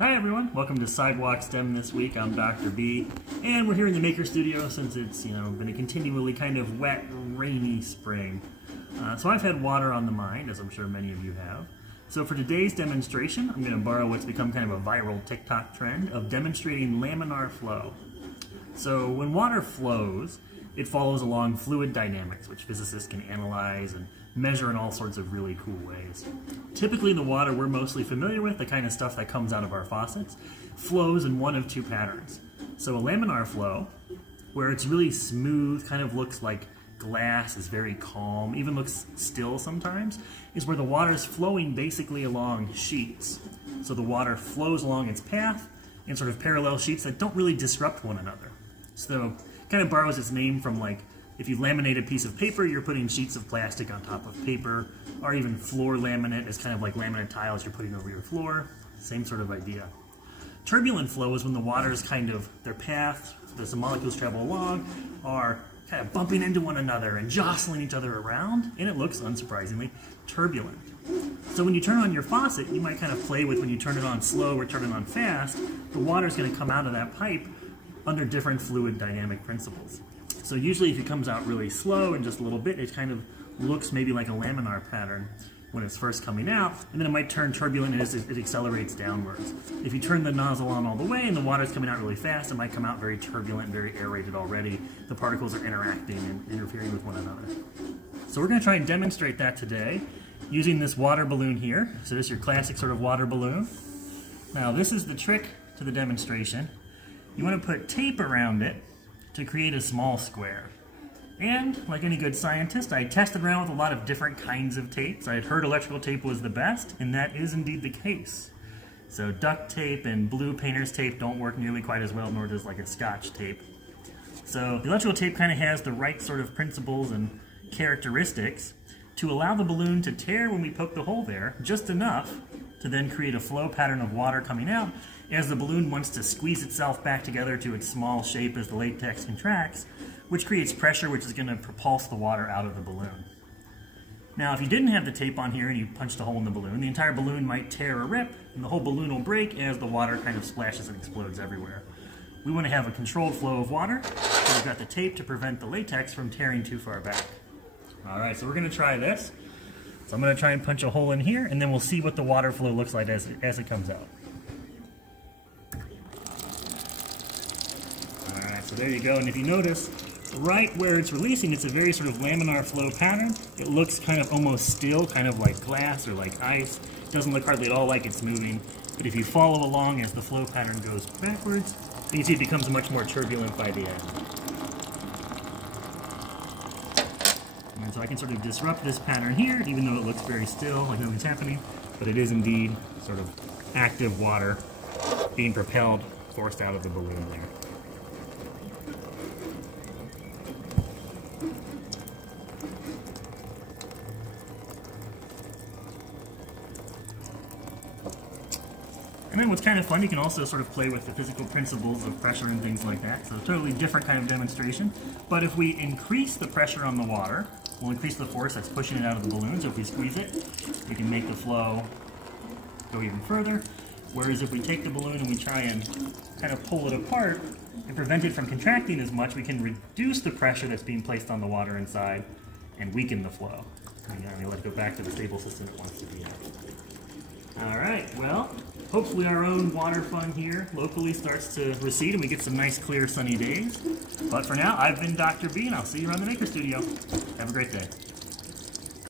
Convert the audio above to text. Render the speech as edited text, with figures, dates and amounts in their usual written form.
Hi everyone, welcome to Sidewalk STEM this week. I'm Dr. B, and we're here in the Maker Studio since it's been a continually kind of wet, rainy spring. So I've had water on the mind, as I'm sure many of you have. So for today's demonstration, I'm going to borrow what's become kind of a viral TikTok trend of demonstrating laminar flow. So when water flows, it follows along fluid dynamics, which physicists can analyze and measure in all sorts of really cool ways. Typically the water we're mostly familiar with, the kind of stuff that comes out of our faucets, flows in one of two patterns. So a laminar flow, where it's really smooth, kind of looks like glass, is very calm, even looks still sometimes, is where the water is flowing basically along sheets. So the water flows along its path in sort of parallel sheets that don't really disrupt one another. So it kind of borrows its name from, like, if you laminate a piece of paper, you're putting sheets of plastic on top of paper, or even floor laminate is kind of like laminate tiles you're putting over your floor. Same sort of idea. Turbulent flow is when the water's kind of, their path, as the molecules travel along, are kind of bumping into one another and jostling each other around, and it looks, unsurprisingly, turbulent. So when you turn on your faucet, you might kind of play with when you turn it on slow or turn it on fast, the water's going to come out of that pipe under different fluid dynamic principles. So usually if it comes out really slow and just a little bit, it kind of looks maybe like a laminar pattern when it's first coming out, and then it might turn turbulent as it accelerates downwards. If you turn the nozzle on all the way and the water's coming out really fast, it might come out very turbulent, very aerated already. The particles are interacting and interfering with one another. So we're going to try and demonstrate that today using this water balloon here. So this is your classic sort of water balloon. Now this is the trick to the demonstration. You want to put tape around it to create a small square. And like any good scientist, I tested around with a lot of different kinds of tapes. I had heard electrical tape was the best, and that is indeed the case. So duct tape and blue painter's tape don't work nearly quite as well, nor does like a Scotch tape. So the electrical tape kind of has the right sort of principles and characteristics to allow the balloon to tear when we poke the hole there, just enough to then create a flow pattern of water coming out as the balloon wants to squeeze itself back together to its small shape as the latex contracts, which creates pressure which is going to propulse the water out of the balloon. Now if you didn't have the tape on here and you punched a hole in the balloon, the entire balloon might tear or rip, and the whole balloon will break as the water kind of splashes and explodes everywhere. We want to have a controlled flow of water, so we've got the tape to prevent the latex from tearing too far back. Alright, so we're going to try this. So I'm going to try and punch a hole in here, and then we'll see what the water flow looks like as it comes out. Alright, so there you go, and if you notice, right where it's releasing, it's a very sort of laminar flow pattern. It looks kind of almost still, kind of like glass or like ice. It doesn't look hardly at all like it's moving, but if you follow along as the flow pattern goes backwards, you can see it becomes much more turbulent by the end. And so I can sort of disrupt this pattern here, even though it looks very still, like nothing's happening, but it is indeed sort of active water being propelled, forced out of the balloon there. And then what's kind of fun, you can also sort of play with the physical principles of pressure and things like that. So a totally different kind of demonstration. But if we increase the pressure on the water, we'll increase the force that's pushing it out of the balloon. So if we squeeze it, we can make the flow go even further. Whereas if we take the balloon and we try and kind of pull it apart and prevent it from contracting as much, we can reduce the pressure that's being placed on the water inside and weaken the flow. And let it go back to the stable system it wants to be in. Alright, well, hopefully our own water fun here locally starts to recede and we get some nice, clear, sunny days. But for now, I've been Dr. B, and I'll see you around the Maker Studio. Have a great day.